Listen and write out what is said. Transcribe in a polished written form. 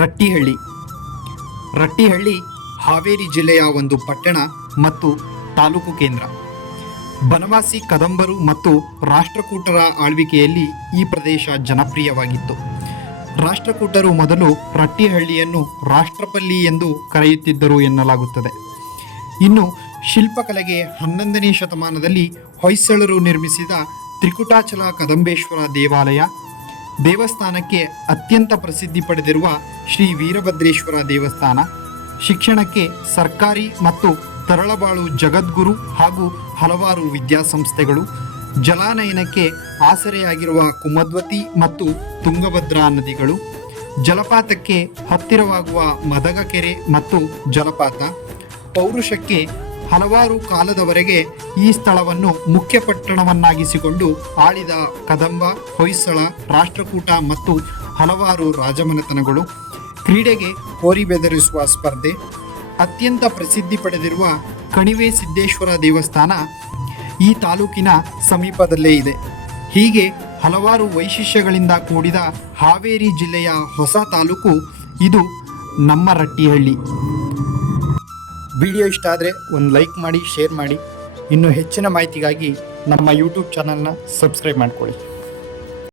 ರಟ್ಟಿಹಳ್ಳಿ. ರಟ್ಟಿಹಳ್ಳಿ ಹಾವೇರಿ ಜಿಲ್ಲೆಯ ಒಂದು ಪಟ್ಟಣ ಮತ್ತು ತಾಲೂಕು ಕೇಂದ್ರ. ಬನವಾಸಿ ಕದಂಬರು ಮತ್ತು ರಾಷ್ಟ್ರಕೂಟರ ಆಳ್ವಿಕೆಯಲ್ಲಿ ಈ ಪ್ರದೇಶ ಜನಪ್ರಿಯವಾಗಿತ್ತು. ರಾಷ್ಟ್ರಕೂಟರು ಮೊದಲು ರಟ್ಟಿಹಳ್ಳಿಯನ್ನು ರಾಷ್ಟ್ರಪಲ್ಲಿ ಎಂದು ಕರೆಯುತ್ತಿದ್ದರು ಎನ್ನಲಾಗುತ್ತದೆ. ಇನ್ನು ಶಿಲ್ಪಕಲೆಗೆ 11ನೇ ಶತಮಾನದಲ್ಲಿ ಹೊಯ್ಸಳರು ನಿರ್ಮಿಸಿದ ತ್ರಿಕುಟಾಚಲ ಕದಂಬೇಶ್ವರ ದೇವಸ್ಥಾನಕ್ಕೆ ಅತ್ಯಂತ ಪ್ರಸಿದ್ಧಿ ಪಡೆದಿರುವ ಶ್ರೀ ವೀರಭದ್ರೇಶ್ವರ ದೇವಸ್ಥಾನ, ಶಿಕ್ಷಣಕ್ಕೆ ಸರ್ಕಾರಿ ಮತ್ತು ತರಳಬಾಳು ಜಗದ್ಗುರು ಹಾಗೂ ಹಲವಾರು ವಿದ್ಯಾಸಂಸ್ಥೆಗಳು, ಜಲಾನಯನಕ್ಕೆ ಆಸರೆಯಾಗಿರುವ ಕುಮದ್ವತಿ ಮತ್ತು ತುಂಗಭದ್ರಾ ನದಿಗಳು, ಜಲಪಾತಕ್ಕೆ ಹತ್ತಿರವಾಗುವ ಮದಗಕೆರೆ ಮತ್ತು ಜಲಪಾತ, ಪೌರುಷಕ್ಕೆ ಹಲವಾರು ಕಾಲದವರೆಗೆ ಈ ಸ್ಥಳವನ್ನು ಮುಖ್ಯ ಪಟ್ಟಣವನ್ನಾಗಿಸಿಕೊಂಡು ಆಳಿದ ಕದಂಬ, ಹೊಯ್ಸಳ, ರಾಷ್ಟ್ರಕೂಟ ಮತ್ತು ಹಲವಾರು ರಾಜಮನೆತನಗಳು, ಕ್ರೀಡೆಗೆ ಹೋರಿ ಬೆದರಿಸುವ ಸ್ಪರ್ಧೆ, ಅತ್ಯಂತ ಪ್ರಸಿದ್ಧಿ ಪಡೆದಿರುವ ಕಣಿವೆ ಸಿದ್ದೇಶ್ವರ ದೇವಸ್ಥಾನ ಈ ತಾಲೂಕಿನ ಸಮೀಪದಲ್ಲೇ ಇದೆ. ಹೀಗೆ ಹಲವಾರು ವೈಶಿಷ್ಟ್ಯಗಳಿಂದ ಕೂಡಿದ ಹಾವೇರಿ ಜಿಲ್ಲೆಯ ಹೊಸ ತಾಲೂಕು ಇದು ನಮ್ಮ ರಟ್ಟಿಹಳ್ಳಿ. ವಿಡಿಯೋ ಇಷ್ಟ ಆದರೆ ಒಂದು ಲೈಕ್ ಮಾಡಿ, ಶೇರ್ ಮಾಡಿ. ಇನ್ನೂ ಹೆಚ್ಚಿನ ಮಾಹಿತಿಗಾಗಿ ನಮ್ಮ ಯೂಟ್ಯೂಬ್ ಚಾನಲ್ನ ಸಬ್ಸ್ಕ್ರೈಬ್ ಮಾಡ್ಕೊಳ್ಳಿ.